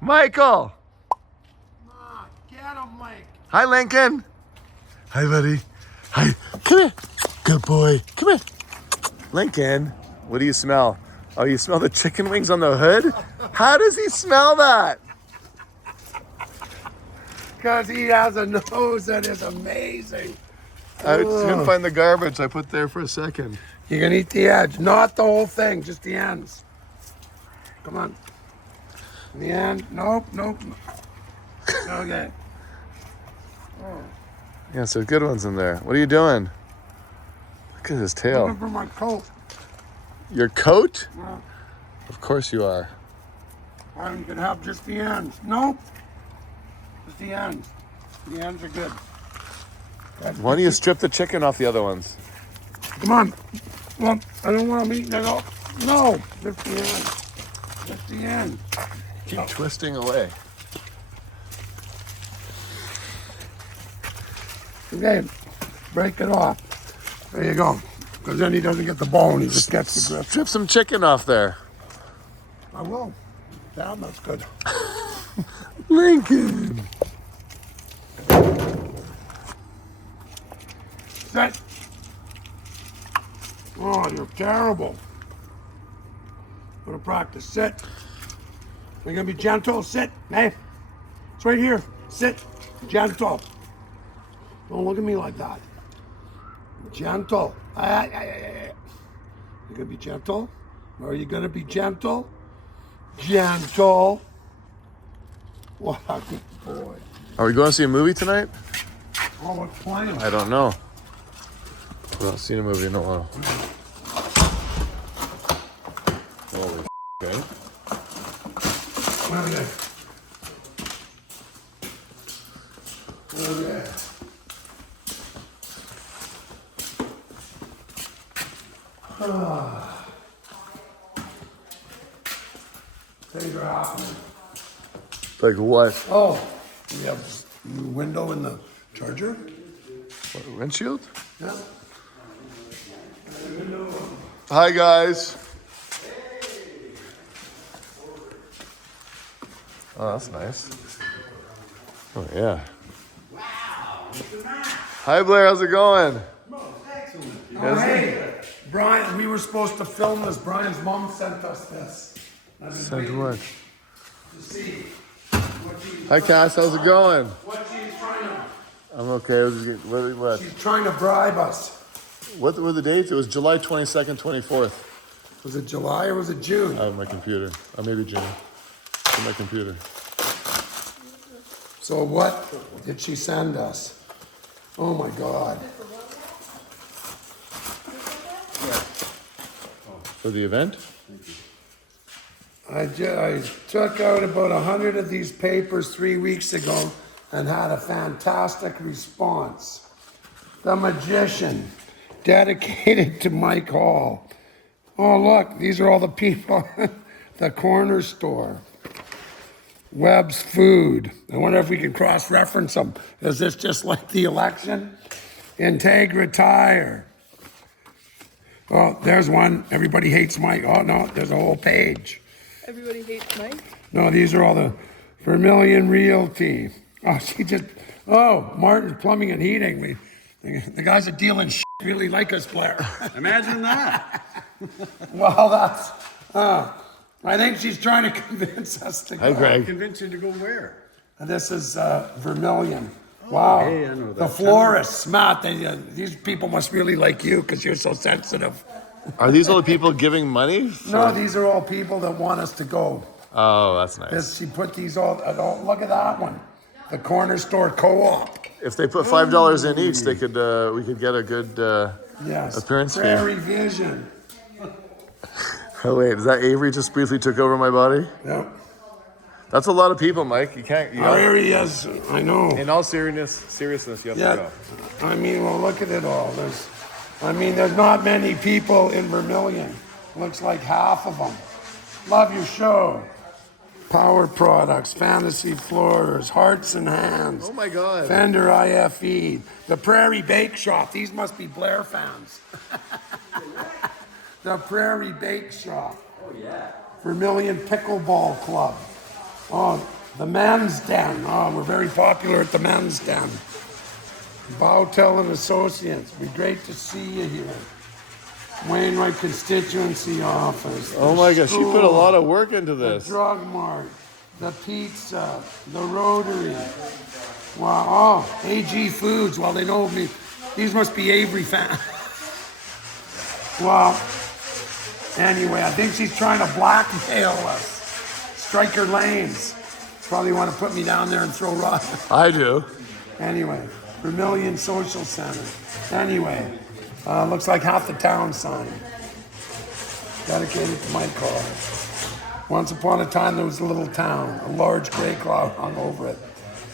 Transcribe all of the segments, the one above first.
Michael. Get him, Mike. Hi, Lincoln. Hi, buddy. Hi. Come here. Good boy. Come here. Lincoln, what do you smell? Oh, you smell the chicken wings on the hood? How does he smell that? Because he has a nose that is amazing. I couldn't find the garbage I put there for a second. You can eat the edge, not the whole thing, just the ends. Come on. The end. Nope. Okay. Oh. Yeah, so good ones in there. What are you doing? Look at his tail. Looking for my coat. Your coat? Yeah. Of course you are. Or you can have just the ends. Nope. Just the ends. The ends are good. Why don't you strip the chicken off the other ones? Come on. Well, I don't want them eating it all. No. Just the end. Just the end. Keep twisting away. Okay. Break it off. There you go. Because then he doesn't get the bone. He just gets the grip. Strip some chicken off there. I will. Damn, that's good. Lincoln. Sit. Oh, you're terrible. Go to practice. Sit. You're going to be gentle. Sit. Hey. It's right here. Sit. Gentle. Don't look at me like that. Gentle. You're going to be gentle? Are you going to be gentle? Gentle. What a good boy. Are we going to see a movie tonight? Oh, what's playing? I don't know. We haven't seen a movie in a while. Holy okay. Okay. Things are happening. Like what? Oh, we have a new window in the charger? What, windshield? Yeah. Hi, guys. Oh, that's nice. Oh, yeah. Hi, Blair. How's it going? Oh, hey, Brian, we were supposed to film this. Brian's mom sent us this. I've been Sent waiting what? to see what she's Hi, Cass. How's it going? what she's trying to. I'm okay. What? She's trying to bribe us. What were the dates? It was July 22nd, 24th. Was it July or was it June? Out of my computer. Or maybe June. On my computer. So what did she send us? Oh my God. For the event? I took out about 100 of these papers 3 weeks ago and had a fantastic response. The Magician, dedicated to Mike Hall. Oh, look, these are all the people. The Corner Store. Webb's Food. I wonder if we can cross-reference them. Is this just like the election? Integra Tire. Oh, there's one. Everybody hates Mike. Oh, no, there's a whole page. Everybody hates Mike? No, these are all the Vermilion Realty. Oh, Martin's Plumbing and Heating. The guys that deal in shit really like us, Blair. Imagine that. Well, that's, I think she's trying to convince us to Hi, go. Greg. Convince you to go where? This is Vermilion. Wow. hey, I know The that. florists, Matt, these people must really like you because you're so sensitive. Are these all the people giving money? No, these are all people that want us to go. Oh, that's nice. She put these all, look at that one. The Corner Store Co-op. If they put $5 in each, they could. We could get a good Yes. appearance fee. Prairie Vision. Oh wait, is that Avery just briefly took over my body? Yep. That's a lot of people, Mike. You can't. You Our know, areas, I know. in all seriousness, you have to Yeah. go. I mean, well, look at it all. There's not many people in Vermilion. Looks like half of them. Love your show. Power Products, Fantasy Floors, Hearts and Hands. Oh my God. Fender IFE, the Prairie Bake Shop. These must be Blair fans. The Prairie Bake Shop. Oh yeah. Vermilion Pickleball Club. Oh, the Men's Den. Oh, we're very popular at the Men's Den. Bowtel and Associates. It'd be great to see you here. Wainwright Constituency Office. Oh my gosh, she put a lot of work into The this. Drug Mart. The Pizza. The Rotary. Wow. Oh, AG Foods. Well, they know me. These must be Avery fans. Well, anyway, I think she's trying to blackmail us. Striker Lanes. Probably want to put me down there and throw rocks. I do. Anyway, Vermilion Social Center. Anyway, looks like half the town signed. Dedicated to my car. Once upon a time, there was a little town. A large gray cloud hung over it.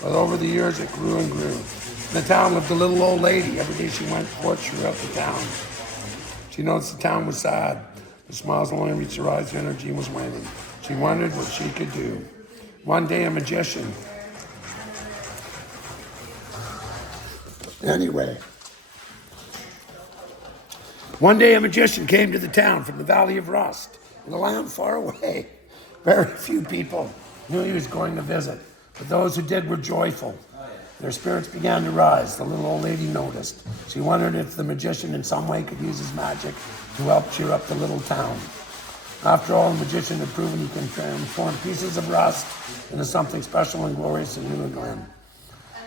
But over the years, it grew and grew. In the town lived a little old lady. Every day she went forth throughout the town. She noticed the town was sad. The smiles only reached her eyes, her energy was waning. She wondered what she could do. One day, a magician. Anyway. One day, a magician came to the town from the Valley of Rust, in a land far away. Very few people knew he was going to visit, but those who did were joyful. Their spirits began to rise. The little old lady noticed. She wondered if the magician in some way could use his magic to help cheer up the little town. After all, the magician had proven he can transform pieces of rust into something special and glorious and new again.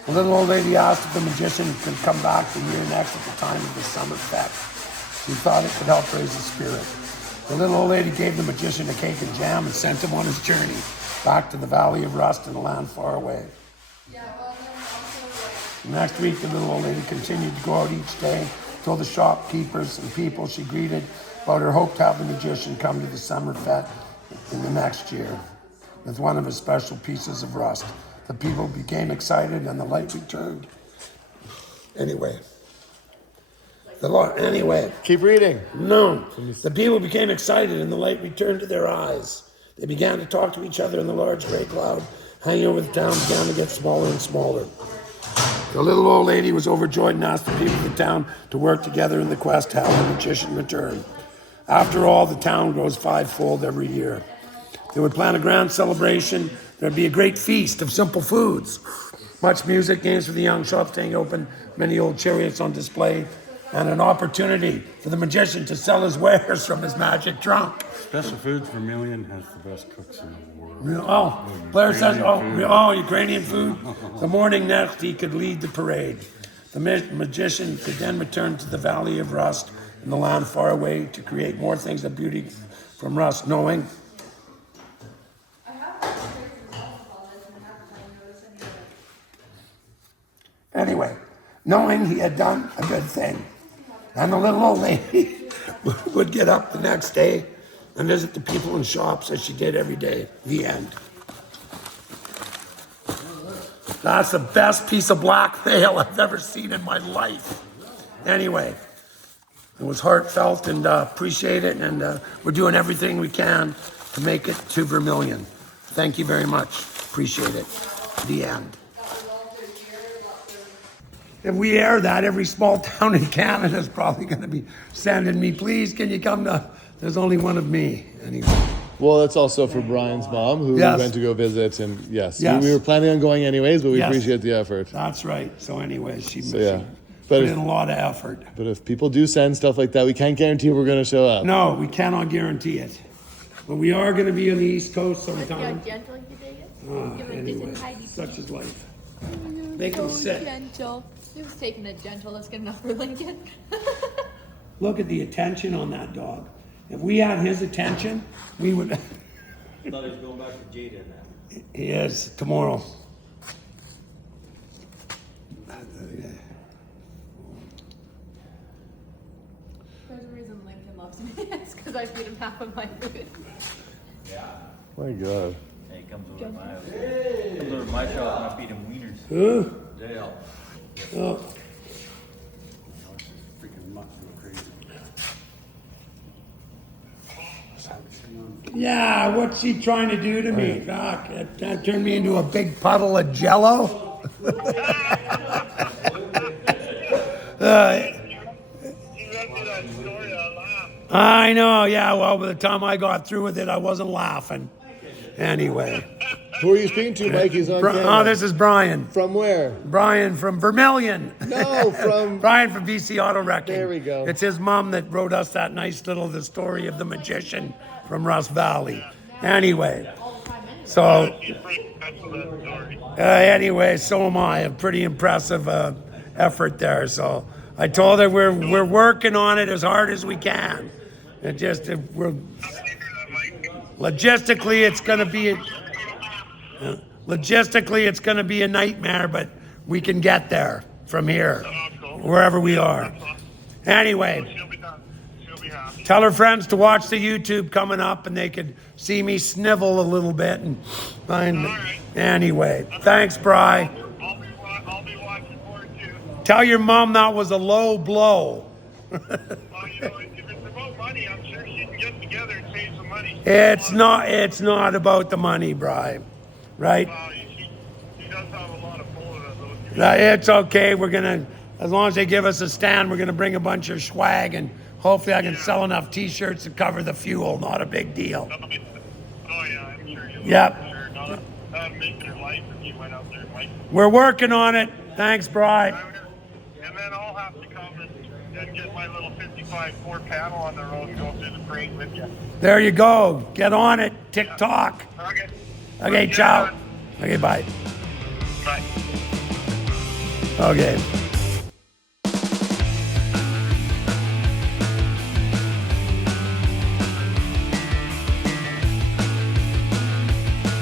The little old lady asked if the magician could come back the year next at the time of the summer fete. She thought it could help raise his spirit. The little old lady gave the magician a cake and jam and sent him on his journey back to the Valley of Rust in a land far away. Next week, the little old lady continued to go out each day, told the shopkeepers and people she greeted about her hope to have the magician come to the summer fete in the next year with one of his special pieces of rust. The people became excited and the light returned. Anyway. Keep reading. No. The people became excited and the light returned to their eyes. They began to talk to each other and the large gray cloud hanging over the town began to get smaller and smaller. The little old lady was overjoyed and asked the people of the town to work together in the quest to have the magician return. After all, the town grows fivefold every year. They would plan a grand celebration. There'd be a great feast of simple foods. Much music, games for the young, shops staying open, many old chariots on display, and an opportunity for the magician to sell his wares from his magic trunk. Special Foods Vermilion has the best cooks in the world. Oh, Blair says, Ukrainian food. The morning next, he could lead the parade. The magician could then return to the Valley of Rust in the land far away to create more things of beauty from rust, knowing he had done a good thing. And the little old lady would get up the next day and visit the people in shops as she did every day. The end. That's the best piece of blackmail I've ever seen in my life. Anyway, it was heartfelt and appreciate it, and we're doing everything we can to make it to Vermilion. Thank you very much. Appreciate it. The end. If we air that, every small town in Canada is probably going to be sending me, please, can you come to... There's only one of me, anyway. Well, that's also for Brian's mom, who Yes. went to go visit, and yes. Yes. We were planning on going anyways, but we Yes. appreciate the effort. That's right. So anyway, she yeah. put in a lot of effort. But if people do send stuff like that, we can't guarantee we're going to show up. No, we cannot guarantee it. But we are going to be on the East Coast sometime. Gentle you dig it? Anyway, such is life. Make so him sit. gentle. He was taking it gentle. That's good enough for Lincoln. Look at the attention on that dog. If we had his attention, we would... I thought he was going back to Jada now. He is, tomorrow. There's a reason Lincoln loves me. It's because I feed him half of my food. My God. Hey, he comes over to my house. Comes over to my shop and I feed him wieners. Who? Dale. Oh. Freaking mutt go crazy. Yeah, what's she trying to do to me? Doc, that turned me into a big puddle of jello. I know, yeah, well, by the time I got through with it, I wasn't laughing. Anyway. Who are you speaking to, Mike? He's on camera. Oh, this is Brian. From where? Brian from Vermilion. No, from... Brian from BC Auto Wrecking. There we go. It's his mom that wrote us that nice the story of the magician from Rust Valley. Anyway, so anyway, so am I. A pretty impressive effort there. So I told her we're working on it as hard as we can. It just logistically it's going to be a nightmare, but we can get there from here, wherever we are. Anyway, tell her friends to watch the YouTube coming up, and they could see me snivel a little bit and find. Anyway, thanks, Bri. I'll be watching for it too. Tell your mom that was a low blow. Well, if it's about money, I'm sure she can get together and save some money. It's not about the money, Bri. Right? She does have a lot of pull of those. It's okay. We're gonna, as long as they give us a stand, we're gonna bring a bunch of swag, and hopefully I can sell enough T-shirts to cover the fuel. Not a big deal. Oh yeah, I'm sure you'll. Yep. Sure. That'd make her life if you went out there, Mike. We're working on it. Thanks, Bri. And then I'll have to come and get my little 55 4 panel on the road and go through the parade with you. There you go. Get on it. TikTok. Okay. Okay, ciao. Okay, bye. Bye. Okay.